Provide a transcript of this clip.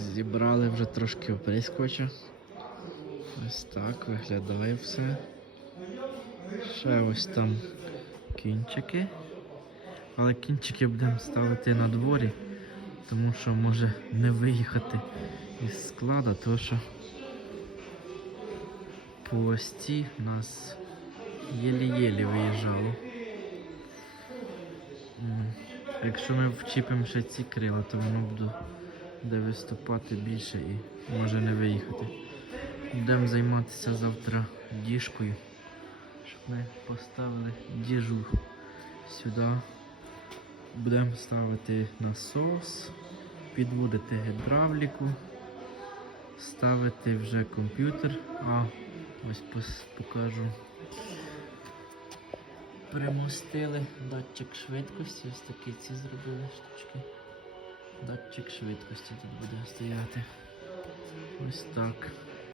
Зібрали вже трошки оприскувача. Ось так виглядає все. Ще ось там кінчики. Але кінчики будемо ставити на дворі, тому що може не виїхати із складу, тому що по ості нас єлі-єлі виїжджало. Якщо ми вчіпимо ще ці крила, то воно буде, буде виступати більше і може не виїхати. Будемо займатися завтра діжкою, щоб ми поставили діжу сюди. Будемо ставити насос, підводити гідравліку, ставити вже комп'ютер. А, ось покажу. Примостили датчик швидкості, ось такі ці зробили штучки. Датчик швидкості тут буде стояти. Ось так.